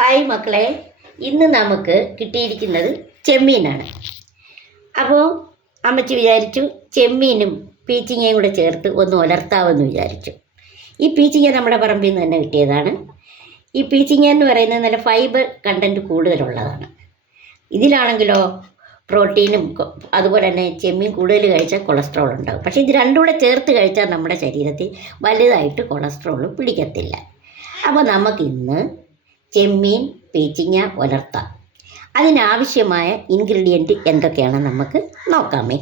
Hi മക്കളെ, ഇന്ന് നമുക്ക് കിട്ടിയിരിക്കുന്നത് ചെമ്മീനാണ്. അപ്പോൾ അമ്മച്ചി വിചാരിച്ചു ചെമ്മീനും പീച്ചിങ്ങയും കൂടെ ചേർത്ത് ഒന്ന് ഉലർത്താമെന്ന് വിചാരിച്ചു. ഈ പീച്ചിങ്ങ നമ്മുടെ പറമ്പിൽ നിന്ന് തന്നെ കിട്ടിയതാണ്. ഈ പീച്ചിങ്ങ എന്ന് പറയുന്നത് നല്ല ഫൈബർ കണ്ടൻറ്റ് കൂടുതലുള്ളതാണ്. ഇതിലാണെങ്കിലോ പ്രോട്ടീനും അതുപോലെ തന്നെ ചെമ്മീൻ കൂടുതൽ കഴിച്ചാൽ കൊളസ്ട്രോൾ ഉണ്ടാകും. പക്ഷേ ഇത് രണ്ടും കൂടെ ചേർത്ത് കഴിച്ചാൽ നമ്മുടെ ശരീരത്തിൽ വലുതായിട്ട് കൊളസ്ട്രോൾ പിടിക്കത്തില്ല. അപ്പോൾ നമുക്കിന്ന് ചെമ്മീൻ പീച്ചിങ്ങ ഉലർത്താം. അതിനാവശ്യമായ ഇൻഗ്രീഡിയൻറ്റ് എന്തൊക്കെയാണെന്ന് നമുക്ക് നോക്കാമേ.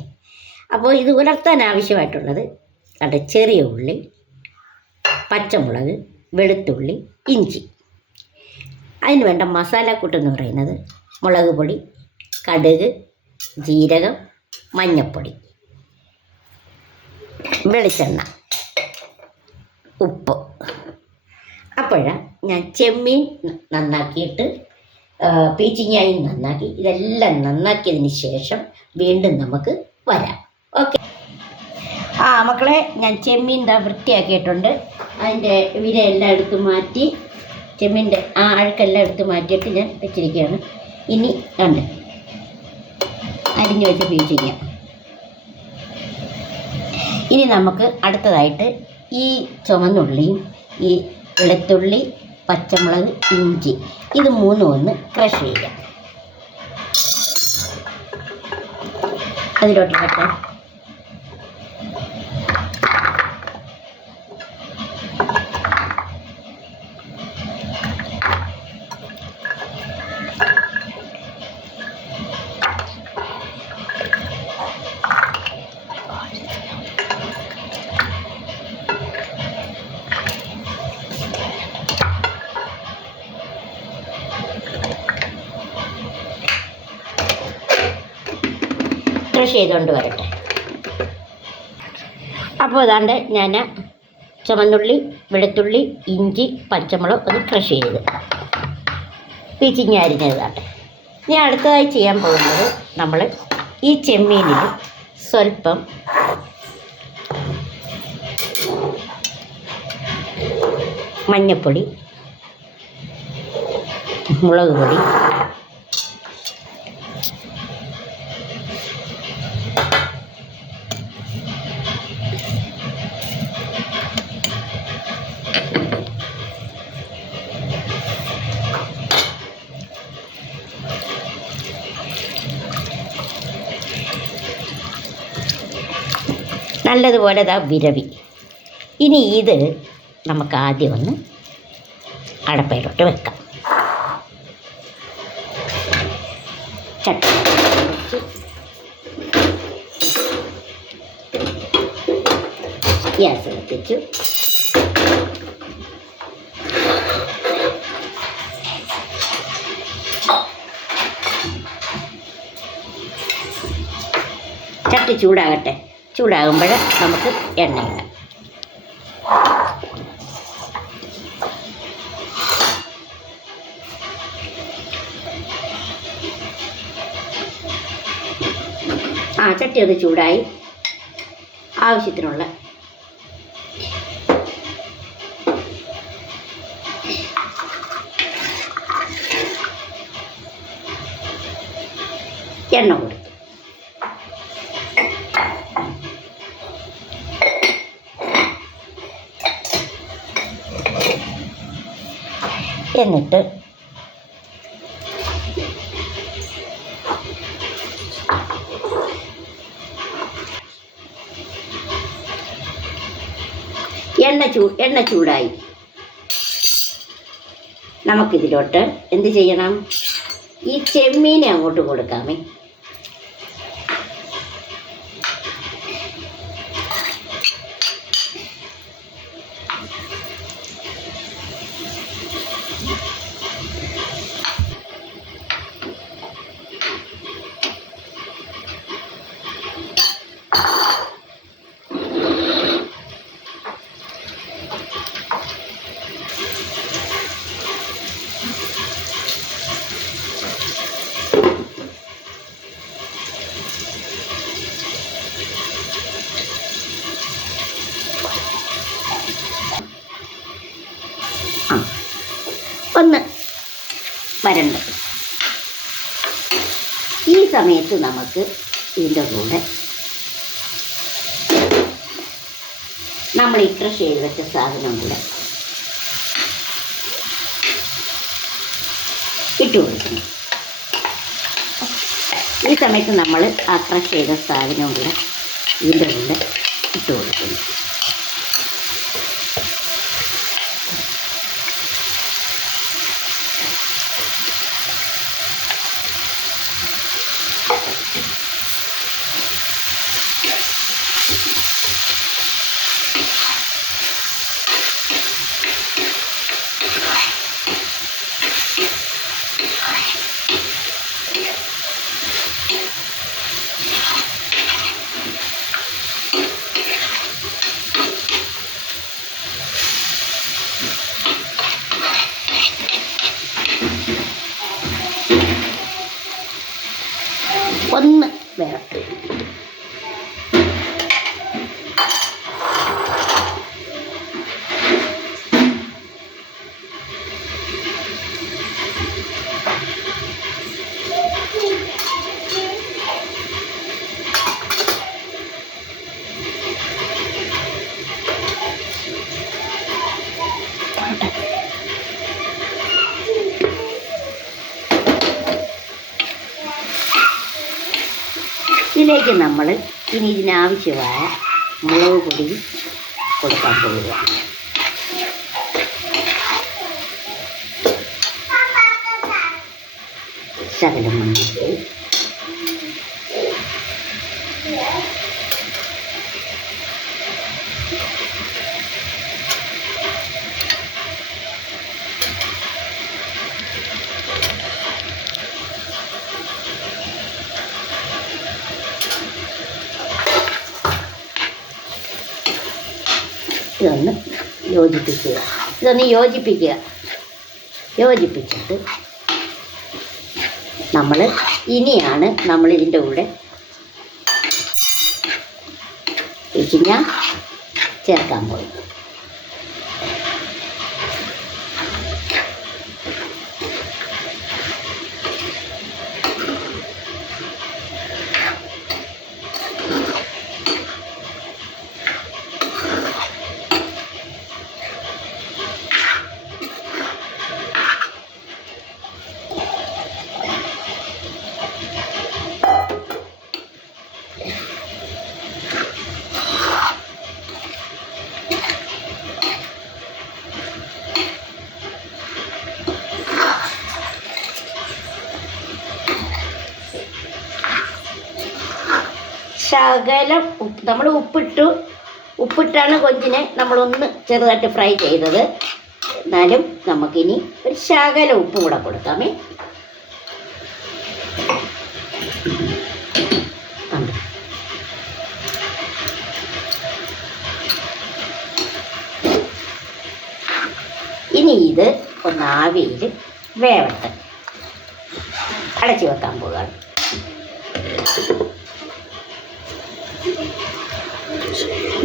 അപ്പോൾ ഇത് ഉലർത്താൻ ആവശ്യമായിട്ടുള്ളത് ചെറിയ ഉള്ളി, പച്ചമുളക്, വെളുത്തുള്ളി, ഇഞ്ചി. അതിന് വേണ്ട മസാലക്കൂട്ടെന്ന് പറയുന്നത് മുളക് പൊടി, കടുക്, ജീരകം, മഞ്ഞൾപ്പൊടി, വെളിച്ചെണ്ണ, ഉപ്പ്. അപ്പോഴാണ് ഞാൻ ചെമ്മീൻ നന്നാക്കിയിട്ട് പീച്ചിങ്ങയും നന്നാക്കി ഇതെല്ലാം നന്നാക്കിയതിന് ശേഷം വീണ്ടും നമുക്ക് വരാം. ഓക്കെ. മക്കളെ, ഞാൻ ചെമ്മീൻ വൃത്തിയാക്കിയിട്ടുണ്ട്. അതിൻ്റെ വിരയെല്ലാം എടുത്ത് മാറ്റി ചെമ്മീൻ്റെ അഴുക്കെല്ലാം എടുത്ത് മാറ്റിയിട്ട് ഞാൻ വെച്ചിരിക്കുകയാണ്. ഇനി കണ്ട് അരിഞ്ഞു വെച്ച് പീച്ചിങ്ങ. ഇനി നമുക്ക് അടുത്തതായിട്ട് ഈ ചുവന്നുള്ളിയും ഈ വെളുത്തുള്ളി, പച്ചമുളക്, ഇഞ്ചി ഇത് മൂന്നും ഒന്ന് ക്രഷ് ചെയ്യാം. അതിലോട്ട് വെക്കാം. ക്രഷ് ചെയ്തുകൊണ്ട് വരട്ടെ. അപ്പോൾ അതാണ്ട് ഞാൻ ചുവന്നുള്ളി, വെളുത്തുള്ളി, ഇഞ്ചി, പച്ചമുളക് ഒന്ന് ക്രഷ് ചെയ്ത് പീച്ചിങ്ങ അരിഞ്ഞതാട്ടെ. ഞാൻ അടുത്തതായി ചെയ്യാൻ പോകുന്നത് നമ്മൾ ഈ ചെമ്മീനിൽ സ്വല്പം മഞ്ഞൾപ്പൊടി, മുളക് പൊടി, നല്ലതുപോലെ വിരവി. ഇനി ഇത് നമുക്ക് ആദ്യം ഒന്ന് അടപ്പയിലോട്ട് വെക്കാം. ചട്ടി ഗ്യാസ് കത്തിച്ചു. ചട്ടി ചൂടാകട്ടെ. ചൂടാകുമ്പോൾ നമുക്ക് എണ്ണയിടാം. ചട്ടി അത് ചൂടായി. ആവശ്യത്തിനുള്ള എണ്ണ കൊടുത്തു. എന്നിട്ട് എണ്ണ ചൂടായി. നമുക്കിതിലോട്ട് എന്ത് ചെയ്യണം? ഈ ചെമ്മീനെ അങ്ങോട്ട് കൊടുക്കാമേ. ഒന്ന് വരണ്ട്. ഈ സമയത്ത് നമുക്ക് ഇതിൻ്റെ കൂടെ നമ്മൾ ഈ ക്രഷ് ചെയ്ത് വെച്ച സാധനം കൂടെ ഇട്ട് കൊടുക്കണം. ഈ സമയത്ത് നമ്മൾ ആ ക്രഷ് ചെയ്ത സാധനവും കൂടെ ഇതിൻ്റെ കൂടെ ഇട്ട് കൊടുക്കുന്നു. ഒന്ന് വേണം. ഇതിലേക്ക് നമ്മൾ ഇനി ഇതിനാവശ്യമായ മുളക് പൊടി കൊടുക്കാൻ പോവുകയാണ്. ശകലം മഞ്ഞൾപ്പൊടി, ഇതൊന്ന് യോജിപ്പിച്ചിട്ട് ഇനിയാണ് നമ്മൾ ഇതിൻ്റെ കൂടെ പീച്ചിങ്ങ ചേർക്കാൻ പോകുന്നത്. ശകലം നമ്മൾ ഉപ്പിട്ടാണ് കൊഞ്ചിനെ നമ്മളൊന്ന് ചെറുതായിട്ട് ഫ്രൈ ചെയ്തത്. എന്നാലും നമുക്കിനി ഒരു ശകലം ഉപ്പും കൂടെ കൊടുക്കാമേ. ഇനി ഇത് ഒന്ന് ആവിയിൽ വേവട്ടെ. അടച്ചു വെക്കാൻ പോകാം.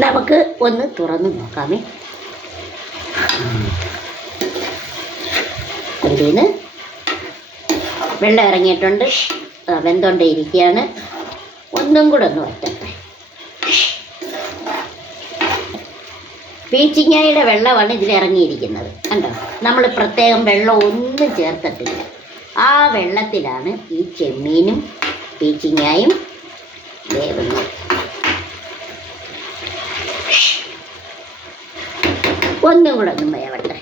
നമുക്ക് ഒന്ന് തുറന്ന് നോക്കാമേ. ഇതിന് വെള്ളം ഇറങ്ങിയിട്ടുണ്ട്, വെന്തോണ്ടേ ഇരിക്കുകയാണ്. ഒന്നും കൂടെ ഒന്ന് വറ്റട്ടെ. പീച്ചിങ്ങയുടെ വെള്ളമാണ് ഇതിലിറങ്ങിയിരിക്കുന്നത്. കണ്ടോ, നമ്മൾ പ്രത്യേകം വെള്ളം ഒന്നും ചേർത്തിട്ടില്ല. ആ വെള്ളത്തിലാണ് ഈ ചെമ്മീനും പീച്ചിങ്ങയും വേവുന്നത്. ഒന്നും കൂടെ ഒന്നും വേവട്ടെ.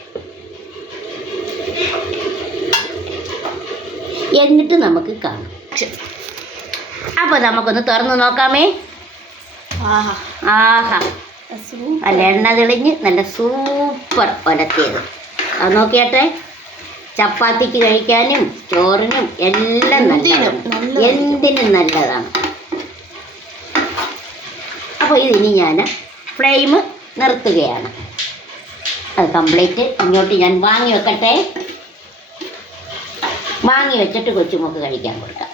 എന്നിട്ട് നമുക്ക് കാണാം. അപ്പോൾ നമുക്കൊന്ന് തുറന്ന് നോക്കാമേ. ആഹാ, നല്ല എണ്ണ തെളിഞ്ഞ് നല്ല സൂപ്പർ ഒലത്തിയത്. അത് നോക്കിയാട്ടെ, ചപ്പാത്തിക്ക് കഴിക്കാനും ചോറിനും എല്ലാം എന്തിനും നല്ലതാണ്. അപ്പോൾ ഇതിന് ഞാൻ ഫ്ലെയിം നിർത്തുകയാണ്. അത് കംപ്ലീറ്റ് ഇങ്ങോട്ട് ഞാൻ വാങ്ങി വെക്കട്ടെ. വാങ്ങി വെച്ചിട്ട് കൊച്ചുമൊക്കെ കഴിക്കാൻ കൊടുക്കാം.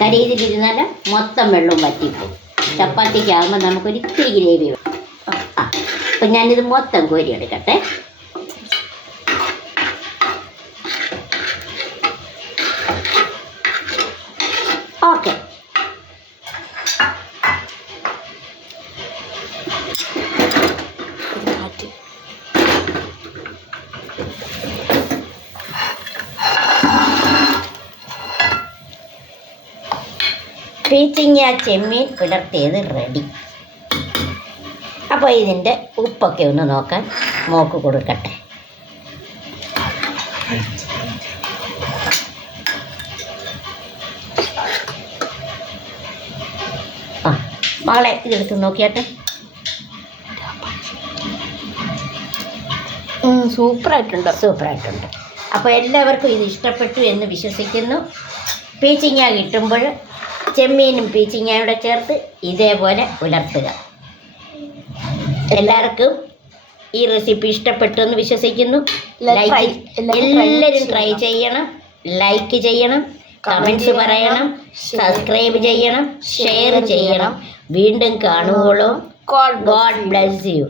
കരിയിലിരുന്നാൽ മൊത്തം വെള്ളവും വറ്റിപ്പോവും. ചപ്പാത്തിക്കാകുമ്പോൾ നമുക്കൊരിത്തിരി ഗ്രേവി വേണം. അപ്പം ഞാനിത് മൊത്തം കോരി എടുക്കട്ടെ. പീച്ചിങ്ങ ചെമ്മീൻ ഉലർത്തിയത് റെഡി. അപ്പോൾ ഇതിൻ്റെ ഉപ്പൊക്കെ ഒന്ന് നോക്കാൻ മോക്ക് കൊടുക്കട്ടെ. ആ മകളെ ഇതെടുത്ത് നോക്കിയാട്ടെ. സൂപ്പറായിട്ടുണ്ട്. അപ്പോൾ എല്ലാവർക്കും ഇത് ഇഷ്ടപ്പെട്ടു എന്ന് വിശ്വസിക്കുന്നു. പീച്ചിങ്ങ കിട്ടുമ്പോൾ ചെമ്മീനും പീച്ചിങ്ങയുടെ ചേർത്ത് ഇതേപോലെ ഉലർത്തുക. എല്ലാവർക്കും ഈ റെസിപ്പി ഇഷ്ടപ്പെട്ടു എന്ന് വിശ്വസിക്കുന്നു. എല്ലാവരും ട്രൈ ചെയ്യണം, ലൈക്ക് ചെയ്യണം, കമൻസ് പറയണം, സബ്സ്ക്രൈബ് ചെയ്യണം, ഷെയർ ചെയ്യണം. വീണ്ടും കാണുവോളൂ. God bless you.